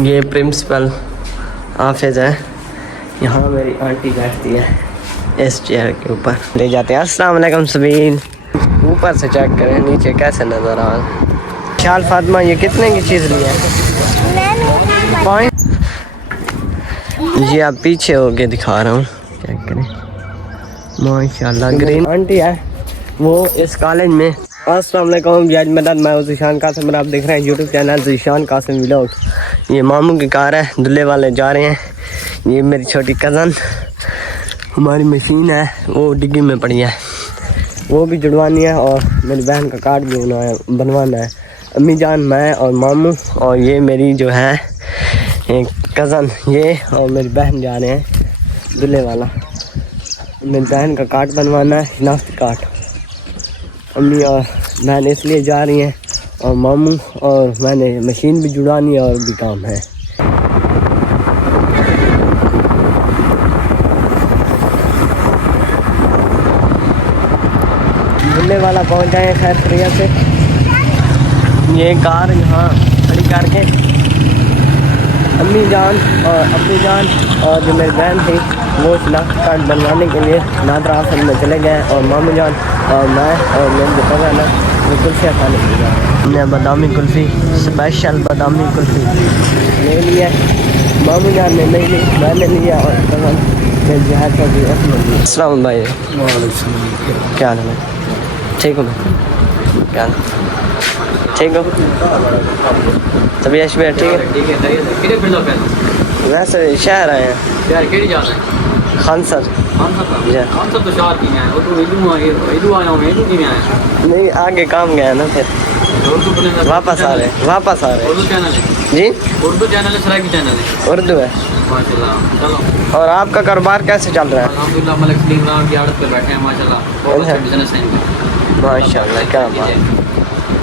ये principal office है, यहाँ मेरी आंटी बैठती है इस चेयर के ऊपर। ले जाते हैं। अस्सलाम वालेकुम सबीन। ऊपर से चेक करें नीचे कैसे नज़र आ रहा है। शाल फातिमा ये कितने की चीज़ ली है? जी आप पीछे होके दिखा रहा हूँ, चेक करें माशाल्लाह। ग्रीन आंटी है वो इस कॉलेज में। अस्सलाम वालेकुम जी, आज मदद मैं ज़ीशान कासिम और आप देख रहे हैं YouTube channel Zeeshan Kasim vlog. ये मामू की कार है, दूल्हे वाले जा रहे हैं। ये मेरी छोटी कज़न, हमारी मशीन है वो डिग्गी में पड़ी है, वो भी जुड़वानी है और मेरी बहन का कार्ड भी बनवाना है। अम्मी जान, मैं और मामू और ये मेरी जो है एक कज़न, ये और मेरी बहन जा रहे हैं दूल्हे वाला। मेरी बहन का कार्ड बनवाना है, शिनाख्ती कार्ड। अम्मी और बहन इसलिए जा रही हैं और मामू और मैंने मशीन भी जुड़वानी है और भी काम है। दूल्हे वाला पहुंच जाए खैर खैरियत से। ये कार यहाँ खड़ी करके अम्मी जान और अब्बू जान और जो मेरी बहन थी वो शिनाख्ती कार्ड बनवाने के लिए नादरा ऑफिस में चले गए और मामू जान और मैं और मेरे जो कज़न है वो कुल्फ़ियाँ खाने के लिए। हमने बादामी कुल्फ़ी, स्पेशल बादामी कुल्फ़ी ले लिया। मामू जान ने नहीं ली, मैंने लिया और कज़न मेरे जहाज़ का भी रखना। अस्सलाम भाई, क्या हाल है? ठीक हो? क्या ठीक हो? तभी अशबे ठीक है। वैसे शहर आए हैं, यार केड़ी जाना है? खान सर तो शहर की है, तो इधू आया हूं, इधू की में आया नहीं, आगे काम गया ना, फिर वापस आ रहे उर्दू चैनल है जी। उर्दू चैनल है, सराय की चैनल है, उर्दू है माशाल्लाह। चलो, और आपका कारोबार कैसे चल रहा है? अल्हम्दुलिल्लाह, मलिक सलीम राम की आड़त पे बैठे हैं माशाल्लाह। बहुत अच्छा बिजनेस है इनका माशाल्लाह, क्या बात।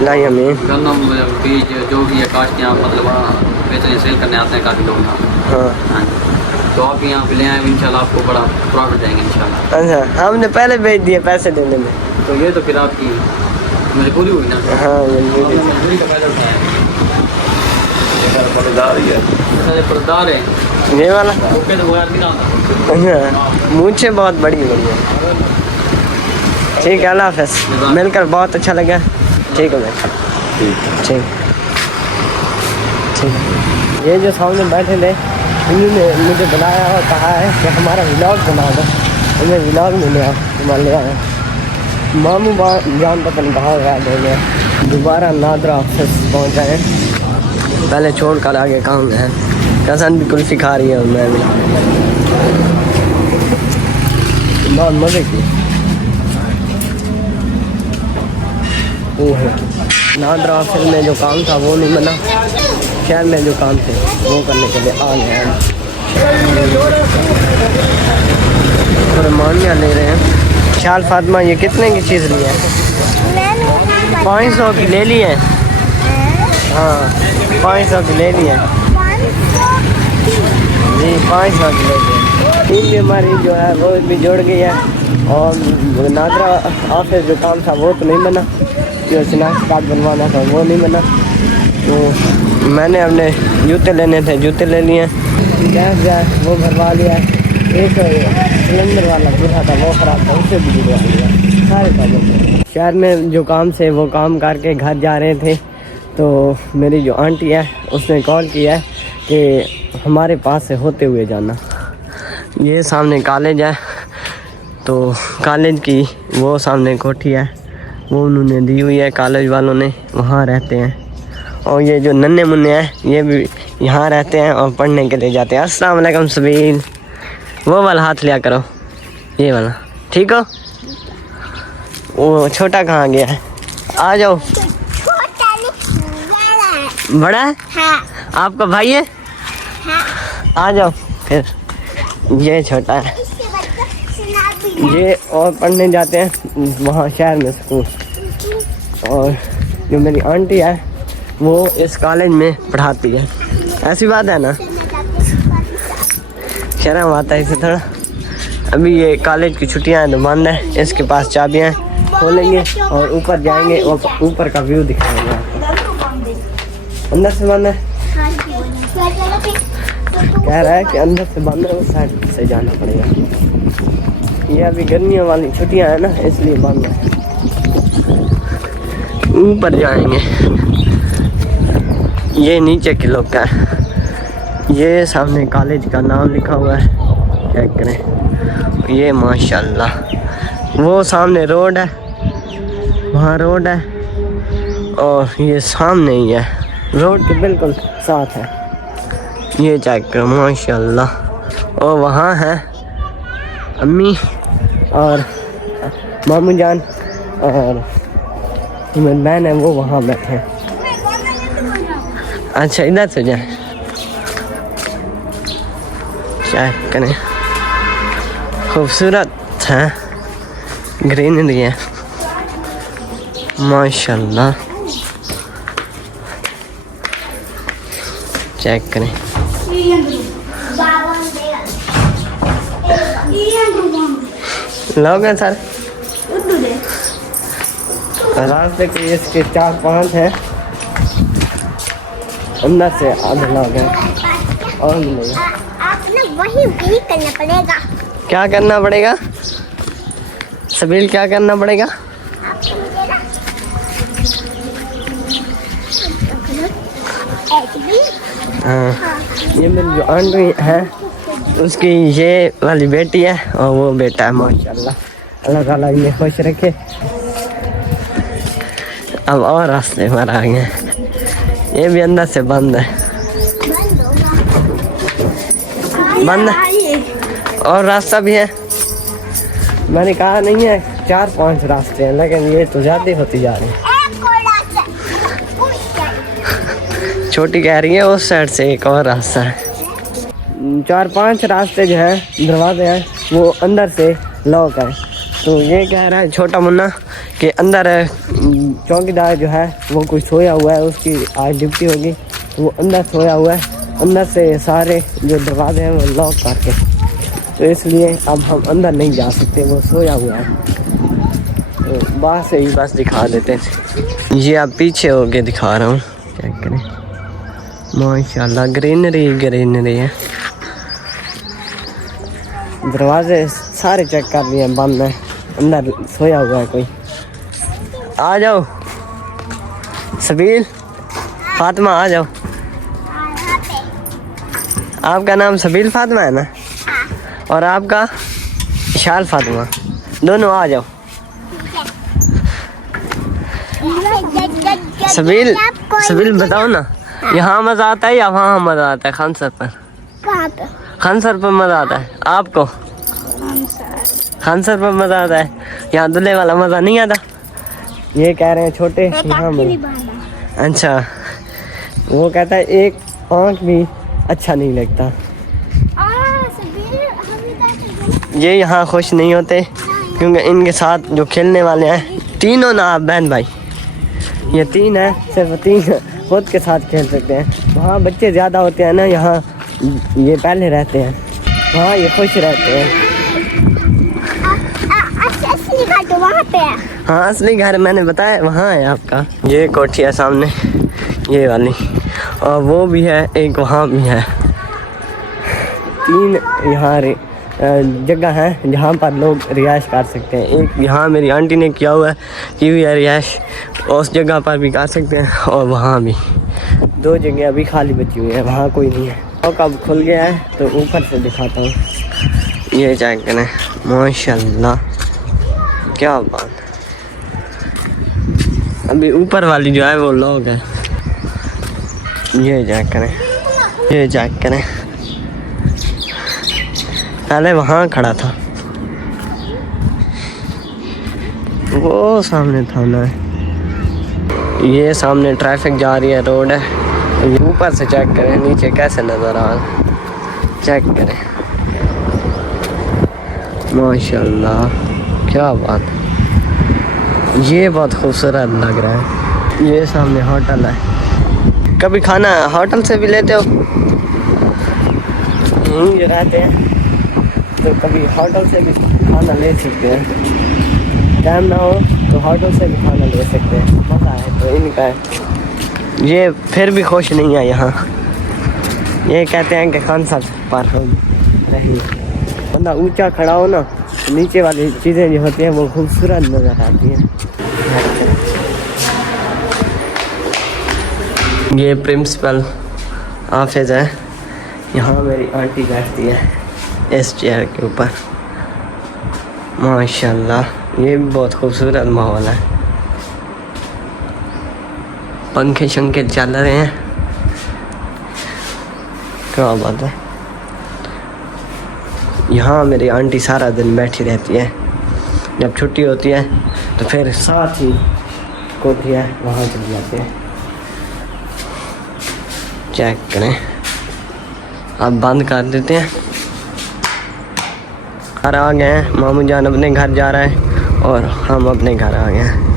नहीं हमें गंदम बीज जो भी है काश्त यहाँ मतलब बेचने सेल करने आते हैं काफ़ी लोग यहाँ। हाँ, तो आप यहाँ पे ले आए इंशाल्लाह, आपको बड़ा प्रॉफिट देंगे इंशाल्लाह। अच्छा हमने पहले भेज दिए पैसे देने में, तो ये तो फिर आपकी मजबूरी हुई ना। हाँ मजबूरी का फायदा उठाया है, पर्दार है ये वाला। ओके तो यार नहीं आता। मुझे बहुत बड़ी है। ठीक है, अल्लाह हाफ़िज़, मिलकर बहुत अच्छा लगा। ठीक है भाई, ठीक ठीक। ये जो सामने बैठे थे उन्होंने मुझे बुलाया और कहा है कि हमारा व्लॉग बना दो। हमें व्लॉग में लिया, मान लिया है। मामू जान पता नहीं कहाँ गया दोनों, दोबारा नादरा ऑफिस पहुँच गए। पहले छोड़ कर आगे काम है। कज़न भी कुल्फ़ी खा रही है और मैं भी बहुत मज़े की। नादरा ऑफिस में जो काम था वो नहीं बना, शहर में जो काम थे वो करने के लिए आ गए हैं। कुर्बानियाँ ले रहे हैं। शाल फातिमा ये कितने की चीज़ ली है? 500 की ले ली है। हाँ 500 की ले ली है जी, 500 की ले ली है। टीम भी हमारी जो है वो भी जुड़ गई है और नादरा ऑफिस जो काम था वो तो नहीं बना, जो शिनाख्ती कार्ड बनवाना था वो नहीं बना। तो मैंने अपने जूते लेने थे, जूते ले लिए। गैस जो है वो भरवा लिया। एक सिलेंडर वाला चूल्हा था वो ख़राब था, उसे भी जुड़वा लिया। सारे कामों शहर में जो काम से वो काम करके घर जा रहे थे तो मेरी जो आंटी है उसने कॉल किया है कि हमारे पास से होते हुए जाना। ये सामने कॉलेज है, तो कॉलेज की वो सामने कोठी है वो उन्होंने दी हुई है, कॉलेज वालों ने, वहाँ रहते हैं। और ये जो नन्हे मुन्ने हैं ये भी यहाँ रहते हैं और पढ़ने के लिए जाते हैं। अस्सलाम वालेकुम सबील। वो वाला हाथ लिया करो, ये वाला, ठीक हो? वो छोटा कहाँ गया है? आ जाओ। बड़ा है? हाँ। आपका भाई है? हाँ। आ जाओ फिर। ये छोटा है ये, और पढ़ने जाते हैं वहाँ शहर में स्कूल। और जो मेरी आंटी है वो इस कॉलेज में पढ़ाती है। ऐसी बात है ना, शर्म आता है इसे थोड़ा। अभी ये कॉलेज की छुट्टियां हैं तो बंद है। इसके पास चाबियां खोलेंगे और ऊपर जाएंगे और ऊपर का व्यू दिखाएंगे आपको। अंदर से बंद है। कह रहा है कि अंदर से बंद है, उस साइड से जाना पड़ेगा। ये अभी गर्मियों वाली छुट्टियां है ना, इसलिए बंद है। ऊपर जाएंगे, ये नीचे के लोग का है। ये सामने कॉलेज का नाम लिखा हुआ है, चेक करें। ये माशाल्लाह, वो सामने रोड है, वहाँ रोड है, और ये सामने ही है, रोड के बिल्कुल साथ है। ये चेक करो माशाल्लाह। और वहाँ है अम्मी और मामू जान और मेरी बहन है, वो वहाँ बैठे हैं। अच्छा इधर से जाए, चेक करें, खूबसूरत है, ग्रीनरी है माशाल्लाह। चेक करें, लोग हैं सर रास्ते के इसके 4-5 हैं, अंदर से आधे लोग हैं और मिलेगा। आपने वही करना पड़ेगा। क्या करना पड़ेगा सबील, क्या करना पड़ेगा? हाँ, ये मेरी जो आंटी है उसकी ये वाली बेटी है और वो बेटा है माशाल्लाह। अल्लाह ताला इन्हें खुश रखे। अब और रास्ते पर आ गए, ये भी अंदर से बंद है, बंद है। और रास्ता भी है, मैंने कहा नहीं है 4-5 रास्ते हैं, लेकिन ये तो ज़्यादा होती जा रही है। छोटी कह रही है उस साइड से एक और रास्ता है। 4-5 रास्ते जो है, दरवाजे हैं, वो अंदर से लॉक है। तो ये कह रहा है छोटा मुन्ना कि अंदर चौकीदार जो है वो कुछ सोया हुआ है, उसकी आज ड्यूटी होगी, तो वो अंदर सोया हुआ है, अंदर से सारे जो दरवाजे हैं वो लॉक करके, तो इसलिए अब हम अंदर नहीं जा सकते, वो सोया हुआ है। तो बाहर से ही बस दिखा देते हैं। ये आप पीछे होके दिखा रहा हूँ, चेक करें माशाल्लाह, ग्रीनरी ग्रीनरी है। दरवाजे सारे चेक कर लिए, बंद है, अंदर सोया हुआ है कोई। आ जाओ सबील, फातिमा आ जाओ। आपका नाम सबील फातिमा है ना? और आपका शाल फातिमा, दोनों आ जाओ। सबील सबील बताओ ना, यहाँ मजा आता है या वहाँ मजा आता है? खानसर पर, खानसर पर मजा आता है आपको? खानसर पर मजा आता है, यहाँ दूल्हे वाला मजा नहीं आता। ये कह रहे हैं छोटे यहाँ मजा। अच्छा, वो कहता है एक आँख भी अच्छा नहीं लगता। ये यहाँ खुश नहीं होते क्योंकि इनके साथ जो खेलने वाले हैं, तीनों ना आप बहन भाई, ये 3 है, सिर्फ 3 खुद के साथ खेल सकते हैं। वहाँ बच्चे ज़्यादा होते हैं ना, यहाँ ये पहले रहते हैं, वहाँ ये खुश रहते हैं। असली घर तो वहाँ पे है। हाँ असली घर मैंने बताया वहाँ है आपका। ये कोठी है सामने, ये वाली, और वो भी है एक, वहाँ भी है। 3 यहाँ जगह है जहाँ पर लोग रिहाइश कर सकते हैं। एक यहाँ मेरी आंटी ने किया हुआ है कि भी रिहाइश, उस जगह पर भी कर सकते हैं, और वहाँ भी 2 जगह अभी खाली बची हुई है, वहाँ कोई नहीं है। और कब खुल गया है तो ऊपर से दिखाता हूँ। ये चेक करें माशाल्लाह, क्या बात। अभी ऊपर वाली जो है वो लोग है। ये चेक करें, ये चेक करें, पहले वहाँ खड़ा था, वो सामने थाना है। ये सामने ट्रैफिक जा रही है, रोड है। ऊपर से चेक करें नीचे कैसे नज़र आ रहा है, चेक करें माशाल्लाह, क्या बात। ये बहुत खूबसूरत लग रहा है। ये सामने होटल है, कभी खाना होटल से भी लेते हो? यहीं रहते हैं तो कभी होटल से भी खाना ले सकते हैं, टाइम ना हो तो होटल से भी खाना ले सकते हैं। मज़ा है तो इनका है। ये फिर भी खुश नहीं है यहाँ, ये कहते हैं कि खान साहब पर हम नहीं, बंदा ऊंचा खड़ा हो ना तो नीचे वाली चीज़ें जो होती हैं वो खूबसूरत नज़र आती हैं। ये प्रिंसिपल ऑफिस है, यहाँ मेरी आंटी बैठती है इस चेयर के ऊपर। माशाल्लाह ये भी बहुत खूबसूरत माहौल है, पंखे शंखे चल रहे हैं, क्या बात है। यहाँ मेरी आंटी सारा दिन बैठी रहती है, जब छुट्टी होती है तो फिर साथ ही कोठी है वहाँ चले जाते हैं। चेक करें, अब बंद कर देते हैं। घर आ गए हैं, मामू जान अपने घर जा रहा है और हम अपने घर आ गए हैं।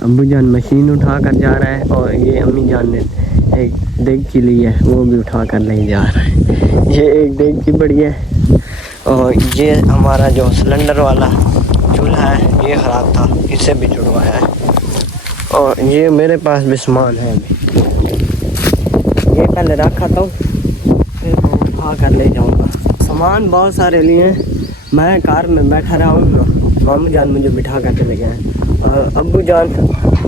अब्बू जान मशीन उठा कर जा रहा है और ये अम्मी जान ने एक देगची ली है, वो भी उठा कर नहीं जा रहा है। ये एक देगची बड़ी है और ये हमारा जो सिलेंडर वाला चूल्हा है ये ख़राब था, इसे भी जुड़वाया है। और ये मेरे पास भी सामान है, अभी ये पहले रखा था, फिर वो उठा कर ले जाऊँगा। सामान बहुत सारे लिए हैं, मैं कार में बैठा रहा हूँ ना, मामू जान मुझे बिठा कर चले गए हैं और अब्बू जान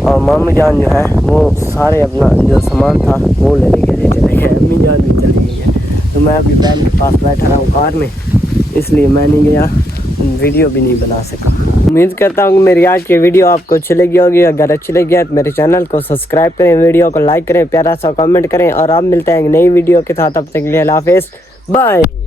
और मामू जान जो है वो सारे अपना जो सामान था वो लेने के लिए चले गए। अम्मी जान भी चली गई है, तो मैं अभी बहन के पास बैठा रहा हूँ कार में, इसलिए मैं नहीं गया, वीडियो भी नहीं बना सका। उम्मीद करता हूँ कि मेरी आज की वीडियो आपको अच्छी लगी होगी। अगर अच्छी लगी है तो मेरे चैनल को सब्सक्राइब करें, वीडियो को लाइक करें, प्यारा सा कमेंट करें और आप मिलते हैं एक नई वीडियो के साथ। अब तक के लिए अल्लाह हाफिज़, बाय।